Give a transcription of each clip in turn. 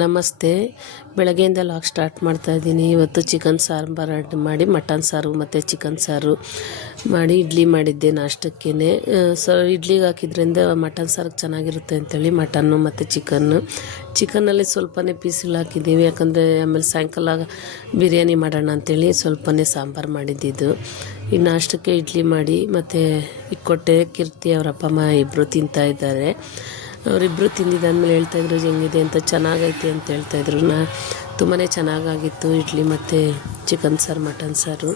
ನಮಸ್ತೆ. ಬೆಳಗ್ಗೆಯಿಂದ log start ಮಾಡ್ತಾಯಿದ್ದೀನಿ. ಇವತ್ತು ಚಿಕನ್ ಸಾಂಬಾರು ಮಾಡಿ ಮಟನ್ ಸಾರು ಮತ್ತು ಚಿಕನ್ ಸಾರು ಮಾಡಿ ಇಡ್ಲಿ ಮಾಡಿದ್ದೆ ನಾಷ್ಟಕ್ಕೇ. ಇಡ್ಲಿಗೆ ಹಾಕಿದ್ರಿಂದ ಮಟನ್ ಸಾರಿಗೆ ಚೆನ್ನಾಗಿರುತ್ತೆ ಅಂಥೇಳಿ ಮಟನ್ನು ಮತ್ತು ಚಿಕನ್ನಲ್ಲಿ ಸ್ವಲ್ಪನೇ ಪೀಸ್ಗಳು ಹಾಕಿದ್ದೀವಿ. ಯಾಕಂದರೆ ಆಮೇಲೆ ಸಾಯಂಕಾಲ ಬಿರಿಯಾನಿ ಮಾಡೋಣ ಅಂಥೇಳಿ ಸ್ವಲ್ಪನೇ ಸಾಂಬಾರು ಮಾಡಿದ್ದಿದ್ದು. ಈ ನಾಷ್ಟಕ್ಕೆ ಇಡ್ಲಿ ಮಾಡಿ ಮತ್ತು ಕೊಟ್ಟೆ. ಕೀರ್ತಿ ಅವರ ಅಪ್ಪ ಅಮ್ಮ ಇಬ್ಬರು ತಿಂತಾಯಿದ್ದಾರೆ. ಅವರಿಬ್ಬರು ತಿಂದಿದ್ದಾದ್ಮೇಲೆ ಹೇಳ್ತಾಯಿದ್ರು ಹೆಂಗಿದೆ ಅಂತ. ಚೆನ್ನಾಗೈತೆ ಅಂತ ಹೇಳ್ತಾಯಿದ್ರು. ತುಂಬಾ ಚೆನ್ನಾಗಾಗಿತ್ತು ಇಡ್ಲಿ ಮತ್ತು ಚಿಕನ್ ಸಾರು ಮಟನ್ ಸಾರು.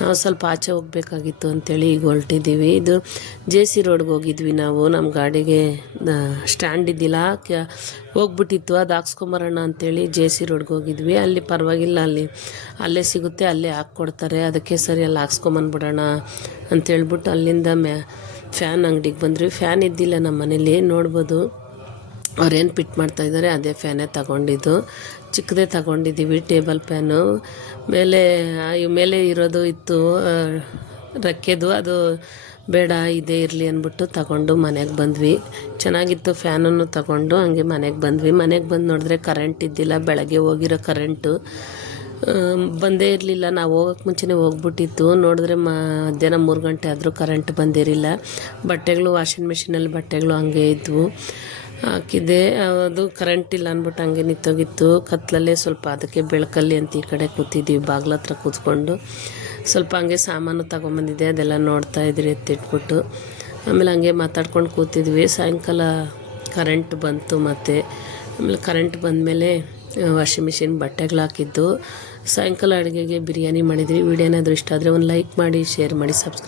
ನಾವು ಸ್ವಲ್ಪ ಆಚೆ ಹೋಗಬೇಕಾಗಿತ್ತು ಅಂಥೇಳಿ ಈಗ ಹೊರಟಿದ್ದೀವಿ. ಇದು JC ರೋಡ್ಗೆ ಹೋಗಿದ್ವಿ ನಾವು. ನಮ್ಮ ಗಾಡಿಗೆ ಸ್ಟ್ಯಾಂಡ್ ಇದ್ದಿಲ್ಲ, ಹೋಗ್ಬಿಟ್ಟಿತ್ತು. ಅದು ಹಾಕ್ಸ್ಕೊಂಬರೋಣ ಅಂಥೇಳಿ JC ರೋಡ್ಗೆ ಹೋಗಿದ್ವಿ. ಅಲ್ಲಿ ಪರವಾಗಿಲ್ಲ, ಅಲ್ಲೇ ಸಿಗುತ್ತೆ, ಅಲ್ಲೇ ಹಾಕ್ಕೊಡ್ತಾರೆ. ಅದಕ್ಕೆ ಸರಿ ಅಲ್ಲಿ ಹಾಕ್ಸ್ಕೊಂಬಂದ್ಬಿಡೋಣ ಅಂಥೇಳ್ಬಿಟ್ಟು ಅಲ್ಲಿಂದ ಫ್ಯಾನ್ ಅಂಗಡಿಗೆ ಬಂದ್ವಿ. ಫ್ಯಾನ್ ಇದ್ದಿಲ್ಲ ನಮ್ಮ ಮನೇಲಿ, ನೋಡ್ಬೋದು. ಅವ್ರೇನು ಫಿಟ್ ಮಾಡ್ತಾಯಿದ್ದಾರೆ ಅದೇ ಫ್ಯಾನೇ ತಗೊಂಡಿದ್ದು. ಚಿಕ್ಕದೇ ತಗೊಂಡಿದ್ದೀವಿ, ಟೇಬಲ್ ಫ್ಯಾನು. ಮೇಲೆ ಇರೋದು ಇತ್ತು ರೆಕ್ಕೆದು, ಅದು ಬೇಡ ಇದೇ ಇರಲಿ ಅಂದ್ಬಿಟ್ಟು ತಗೊಂಡು ಮನೆಗೆ ಬಂದ್ವಿ. ಚೆನ್ನಾಗಿತ್ತು ಫ್ಯಾನನ್ನು ತಗೊಂಡು ಹಂಗೆ ಮನೆಗೆ ಬಂದ್ವಿ. ಮನೆಗೆ ಬಂದು ನೋಡಿದ್ರೆ ಕರೆಂಟ್ ಇದ್ದಿಲ್ಲ. ಬೆಳಗ್ಗೆ ಹೋಗಿರೋ ಕರೆಂಟು ಬಂದೇ ಇರಲಿಲ್ಲ. ನಾವು ಹೋಗೋಕ್ಕೆ ಮುಂಚೆನೇ ಹೋಗ್ಬಿಟ್ಟಿತ್ತು. ನೋಡಿದ್ರೆ ಮಧ್ಯಾಹ್ನ 3 ಗಂಟೆ ಆದರೂ ಕರೆಂಟ್ ಬಂದಿರಲಿಲ್ಲ. ಬಟ್ಟೆಗಳು ವಾಷಿಂಗ್ ಮಿಷಿನಲ್ಲಿ ಬಟ್ಟೆಗಳು ಹಂಗೆ ಇದ್ವು, ಹಾಕಿದ್ದೆ. ಅದು ಕರೆಂಟ್ ಇಲ್ಲ ಅಂದ್ಬಿಟ್ಟು ಹಂಗೆ ನಿಂತೋಗಿತ್ತು. ಕತ್ತಲಲ್ಲೇ ಸ್ವಲ್ಪ ಅದಕ್ಕೆ ಬೆಳಕಲ್ಲಿ ಅಂತ ಈ ಕಡೆ ಕೂತಿದ್ದೀವಿ, ಬಾಗ್ಲ ಹತ್ರ ಕೂತ್ಕೊಂಡು. ಸ್ವಲ್ಪ ಹಂಗೆ ಸಾಮಾನು ತೊಗೊಂಬಂದಿದ್ದೆ, ಅದೆಲ್ಲ ನೋಡ್ತಾಯಿದ್ರಿ ಎತ್ತಿಟ್ಬಿಟ್ಟು. ಆಮೇಲೆ ಹಂಗೆ ಮಾತಾಡ್ಕೊಂಡು ಕೂತಿದ್ವಿ. ಸಾಯಂಕಾಲ ಕರೆಂಟ್ ಬಂತು ಮತ್ತು ಆಮೇಲೆ ಕರೆಂಟ್ ಬಂದಮೇಲೆ ವಾಷಿಂಗ್ ಮಿಷಿನ್ ಬಟ್ಟೆಗಳು ಹಾಕಿದ್ದು. ಸಾಯಂಕಾಲ ಅಡುಗೆಗೆ ಬಿರಿಯಾನಿ ಮಾಡಿದ್ವಿ. ವಿಡಿಯೋ ಏನಾದರೂ ಇಷ್ಟ ಆದರೆ ಒಂದು ಲೈಕ್ ಮಾಡಿ, ಶೇರ್ ಮಾಡಿ, ಸಬ್ಸ್ಕ್ರೈಬ್